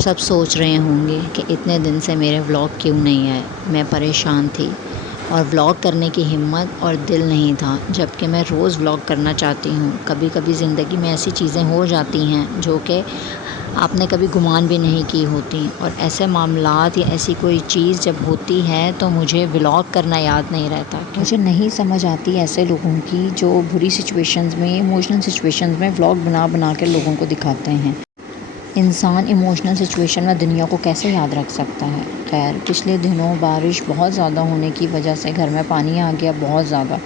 سب سوچ رہے ہوں گے کہ اتنے دن سے میرے ولاگ کیوں نہیں آئے۔ میں پریشان تھی اور ولاگ کرنے کی ہمت اور دل نہیں تھا، جبکہ میں روز ولاگ کرنا چاہتی ہوں۔ کبھی کبھی زندگی میں ایسی چیزیں ہو جاتی ہیں جو کہ آپ نے کبھی گمان بھی نہیں کی ہوتی، اور ایسے معاملات یا ایسی کوئی چیز جب ہوتی ہے تو مجھے ولاگ کرنا یاد نہیں رہتا۔ مجھے نہیں سمجھ آتی ایسے لوگوں کی جو بری سچویشنز میں، ایموشنل سچویشنز میں ولاگ بنا کے لوگوں کو دکھاتے ہیں۔ انسان ایموشنل سچویشن میں دنیا کو کیسے یاد رکھ سکتا ہے؟ خیر، پچھلے دنوں بارش بہت زیادہ ہونے کی وجہ سے گھر میں پانی آ گیا، بہت زیادہ،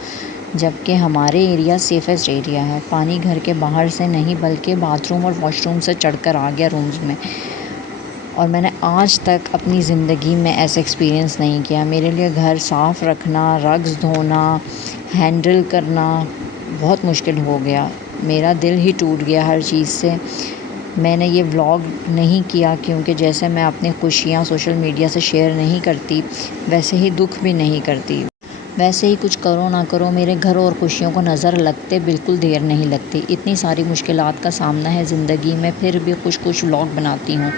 جبکہ ہمارے ایریا سیفسٹ ایریا ہے۔ پانی گھر کے باہر سے نہیں بلکہ باتھ روم اور واش روم سے چڑھ کر آ گیا رومز میں، اور میں نے آج تک اپنی زندگی میں ایسا ایکسپیرینس نہیں کیا۔ میرے لیے گھر صاف رکھنا، رگز دھونا، ہینڈل کرنا بہت مشکل ہو گیا۔ میرا دل ہی ٹوٹ گیا ہر چیز سے۔ میں نے یہ ولاگ نہیں کیا کیونکہ جیسے میں اپنی خوشیاں سوشل میڈیا سے شیئر نہیں کرتی، ویسے ہی دکھ بھی نہیں کرتی۔ ویسے ہی کچھ کرو نہ کرو، میرے گھر اور خوشیوں کو نظر لگتے بالکل دیر نہیں لگتی۔ اتنی ساری مشکلات کا سامنا ہے زندگی میں، پھر بھی کچھ ولاگ بناتی ہوں۔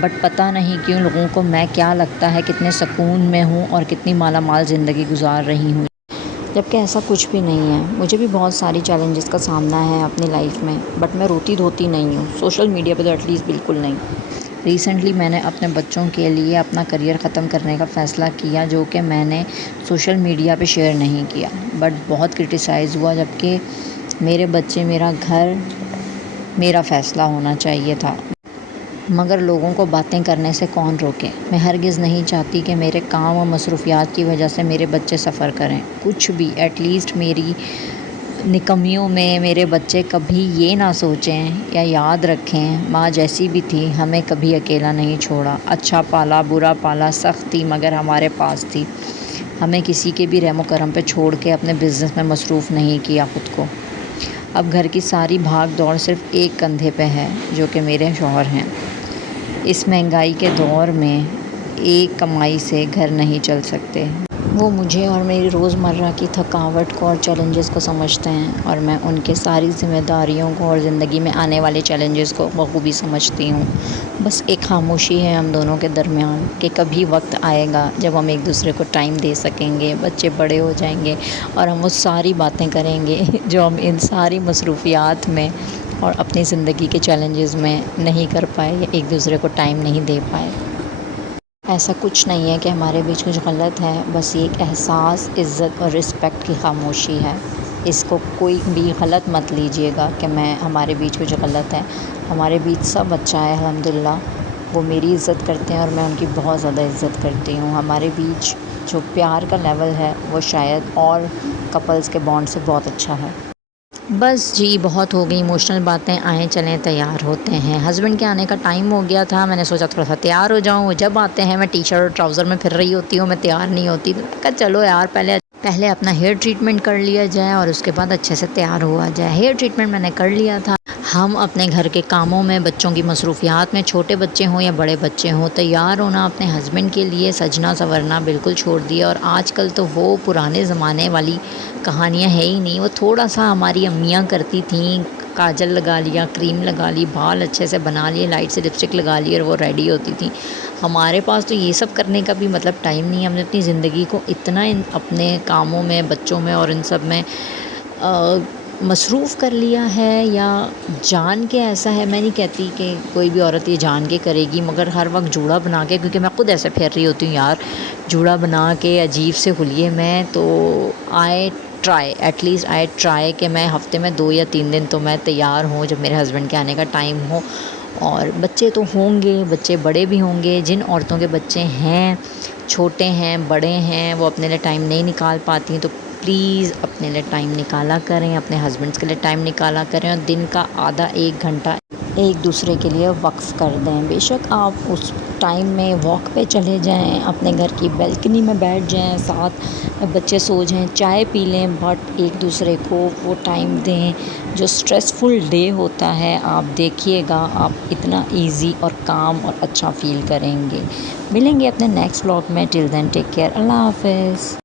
بٹ پتہ نہیں کیوں لوگوں کو میں کیا لگتا ہے کتنے سکون میں ہوں اور کتنی مالا مال زندگی گزار رہی ہوں، جبکہ ایسا کچھ بھی نہیں ہے۔ مجھے بھی بہت ساری چیلنجز کا سامنا ہے اپنی لائف میں، بٹ میں روتی دھوتی نہیں ہوں، سوشل میڈیا پہ تو ایٹ لیسٹ بالکل نہیں۔ ریسنٹلی میں نے اپنے بچوں کے لیے اپنا کریئر ختم کرنے کا فیصلہ کیا، جو کہ میں نے سوشل میڈیا پہ شیئر نہیں کیا، بٹ بہت کرٹیسائز ہوا، جبکہ میرے بچے، میرا گھر، میرا فیصلہ ہونا چاہیے تھا۔ مگر لوگوں کو باتیں کرنے سے کون روکے؟ میں ہرگز نہیں چاہتی کہ میرے کام اور مصروفیات کی وجہ سے میرے بچے سفر کریں۔ کچھ بھی، ایٹ لیسٹ میری نکمیوں میں میرے بچے کبھی یہ نہ سوچیں یا یاد رکھیں، ماں جیسی بھی تھی ہمیں کبھی اکیلا نہیں چھوڑا، اچھا پالا، برا پالا، سخت تھی مگر ہمارے پاس تھی، ہمیں کسی کے بھی رحم و کرم پہ چھوڑ کے اپنے بزنس میں مصروف نہیں کیا خود کو۔ اب گھر کی ساری بھاگ دوڑ صرف ایک کندھے پہ ہے، جو کہ میرے شوہر ہیں۔ اس مہنگائی کے دور میں ایک کمائی سے گھر نہیں چل سکتے۔ وہ مجھے اور میری روزمرہ کی تھکاوٹ کو اور چیلنجز کو سمجھتے ہیں، اور میں ان کے ساری ذمہ داریوں کو اور زندگی میں آنے والے چیلنجز کو بخوبی سمجھتی ہوں۔ بس ایک خاموشی ہے ہم دونوں کے درمیان کہ کبھی وقت آئے گا جب ہم ایک دوسرے کو ٹائم دے سکیں گے، بچے بڑے ہو جائیں گے اور ہم وہ ساری باتیں کریں گے جو ہم ان ساری مصروفیات میں اور اپنی زندگی کے چیلنجز میں نہیں کر پائے یا ایک دوسرے کو ٹائم نہیں دے پائے۔ ایسا کچھ نہیں ہے کہ ہمارے بیچ کچھ غلط ہے، بس یہ ایک احساس، عزت اور رسپیکٹ کی خاموشی ہے۔ اس کو کوئی بھی غلط مت لیجیے گا کہ ہمارے بیچ کچھ غلط ہے۔ ہمارے بیچ سب اچھا ہے الحمدللہ۔ وہ میری عزت کرتے ہیں اور میں ان کی بہت زیادہ عزت کرتی ہوں۔ ہمارے بیچ جو پیار کا لیول ہے وہ شاید اور کپلز کے بانڈ سے بہت اچھا ہے۔ بس جی، بہت ہو گئی ایموشنل باتیں، آئیں چلیں تیار ہوتے ہیں۔ ہسبینڈ کے آنے کا ٹائم ہو گیا تھا، میں نے سوچا تھوڑا سا تیار ہو جاؤں۔ وہ جب آتے ہیں میں ٹی شرٹ اور ٹراؤزر میں پھر رہی ہوتی ہوں، میں تیار نہیں ہوتی، تو میں کہا چلو یار پہلے اپنا ہیئر ٹریٹمنٹ کر لیا جائے اور اس کے بعد اچھے سے تیار ہوا جائے۔ ہیئر ٹریٹمنٹ میں نے کر لیا تھا۔ ہم اپنے گھر کے کاموں میں، بچوں کی مصروفیات میں، چھوٹے بچے ہوں یا بڑے بچے ہوں، تیار ہونا اپنے ہسبینڈ کے لیے، سجنا سنورنا بالکل چھوڑ دیا۔ اور آج کل تو وہ پرانے زمانے والی کہانیاں ہے ہی نہیں۔ وہ تھوڑا سا ہماری امیاں کرتی تھیں، کاجل لگا لیا، کریم لگا لی، بال اچھے سے بنا لیے، لائٹ سے لپسٹک لگا لی اور وہ ریڈی ہوتی تھیں۔ ہمارے پاس تو یہ سب کرنے کا بھی ٹائم نہیں ہے۔ ہم نے اپنی زندگی کو اتنا اپنے کاموں میں، بچوں میں اور ان سب میں مصروف کر لیا ہے، یا جان کے ایسا ہے، میں نہیں کہتی کہ کوئی بھی عورت یہ جان کے کرے گی، مگر ہر وقت جوڑا بنا کے، کیونکہ میں خود ایسے پھر رہی ہوتی ہوں یار، جوڑا بنا کے عجیب سے حلیے میں، تو ایٹ لیسٹ آئی ٹرائی کہ میں ہفتے میں 2 یا 3 دن تو میں تیار ہوں جب میرے ہسبینڈ کے آنے کا ٹائم ہو۔ اور بچے تو ہوں گے، بچے بڑے بھی ہوں گے، جن عورتوں کے بچے ہیں، چھوٹے ہیں، بڑے ہیں، وہ اپنے لیے ٹائم نہیں نکال پاتی ہیں، تو پلیز اپنے لیے ٹائم نکالا کریں، اپنے ہسبینڈس کے لیے ٹائم نکالا کریں، اور دن کا آدھا 1 گھنٹہ ایک دوسرے کے لیے وقف کر دیں۔ بے شک آپ اس ٹائم میں واک پہ چلے جائیں، اپنے گھر کی بیلکنی میں بیٹھ جائیں، ساتھ بچے سو جائیں، چائے پی لیں، بٹ ایک دوسرے کو وہ ٹائم دیں۔ جو اسٹریسفل ڈے ہوتا ہے، آپ دیکھیے گا آپ اتنا ایزی اور کام اور اچھا فیل کریں گے۔ ملیں گے اپنے نیکسٹ ولاگ میں، ٹل دین ٹیک کیئر، اللہ حافظ۔